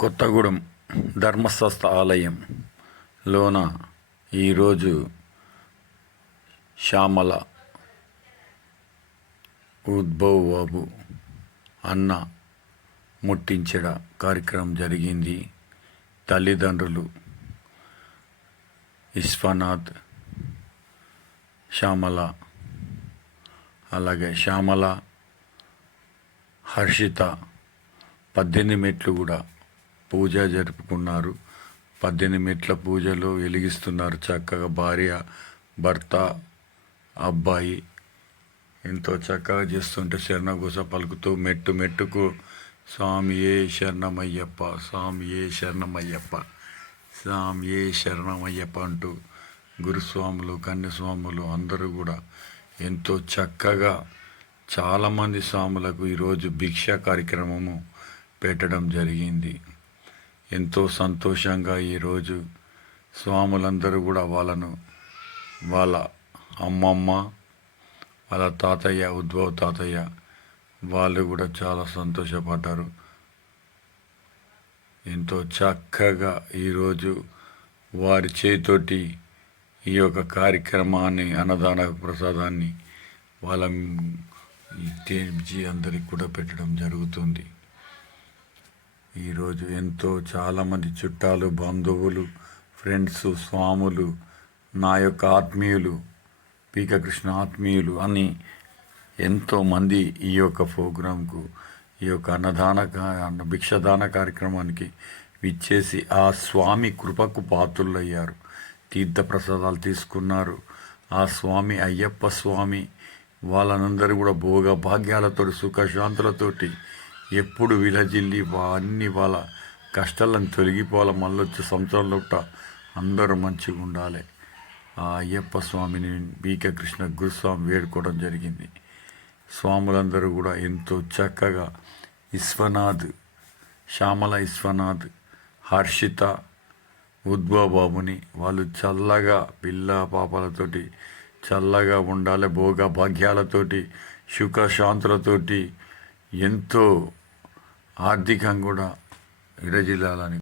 కొత్తగూడెం ధర్మస్వస్థ ఆలయం లోన ఈరోజు శ్యామల ఉద్భవ్ బాబు అన్న ముట్టించడ కార్యక్రమం జరిగింది. తల్లిదండ్రులు విశ్వనాథ్ శ్యామల అలాగే శ్యామల హర్షిత పద్దెనిమిది మెట్లు కూడా పూజ జరుపుకున్నారు. పద్దెనిమిది మెట్ల పూజలో వెలిగిస్తున్నారు చక్కగా భార్య భర్త అబ్బాయి. ఎంతో చక్కగా చేస్తుంటే శరణగుస పలుకుతూ మెట్టు మెట్టుకు స్వామి ఏ శరణమయ్యప్ప స్వామి ఏ శరణమయ్యప్ప స్వామి ఏ శరణమయ్యప్ప అంటూ గురుస్వాములు కన్యస్వాములు అందరూ కూడా ఎంతో చక్కగా చాలామంది స్వాములకు ఈరోజు భిక్ష కార్యక్రమము పెట్టడం జరిగింది. ఎంతో సంతోషంగా ఈరోజు స్వాములందరూ కూడా వాళ్ళను వాళ్ళ అమ్మమ్మ వాళ్ళ తాతయ్య ఉద్భవ్ తాతయ్య వాళ్ళు కూడా చాలా సంతోషపడ్డారు. ఎంతో చక్కగా ఈరోజు వారి చేతోటి ఈ యొక్క కార్యక్రమాన్ని అన్నదాన ప్రసాదాన్ని వాళ్ళ అందరికి కూడా పెట్టడం జరుగుతుంది. ఈరోజు ఎంతో చాలామంది చుట్టాలు బంధువులు ఫ్రెండ్స్ స్వాములు నా యొక్క ఆత్మీయులు పీకకృష్ణ ఆత్మీయులు అని ఎంతోమంది ఈ యొక్క ప్రోగ్రాంకు ఈ యొక్క అన్నదాన భిక్షదాన కార్యక్రమానికి విచ్చేసి ఆ స్వామి కృపకు పాత్రులయ్యారు. తీర్థప్రసాదాలు తీసుకున్నారు. ఆ స్వామి అయ్యప్ప స్వామి వాళ్ళనందరూ కూడా భోగ భాగ్యాలతో సుఖశాంతులతోటి ఎప్పుడు విలజిల్లి వా- అన్ని వాళ్ళ కష్టాలను తొలగిపోవాలి మళ్ళీ వచ్చే సంవత్సరంలోట అందరూ మంచిగా ఉండాలి. ఆ అయ్యప్ప స్వామిని బీకే కృష్ణ గురుస్వామి వేడుకోవడం జరిగింది. స్వాములందరూ కూడా ఎంతో చక్కగా విశ్వనాథ్ శ్యామల విశ్వనాథ్ హర్షిత ఉద్భవ బాబుని వాళ్ళు చల్లగా పిల్ల పాపాలతోటి చల్లగా ఉండాలి భోగ భాగ్యాలతోటి సుఖశాంతులతోటి ఎంతో ఆర్థికంగా కూడా విరజిల్లాలని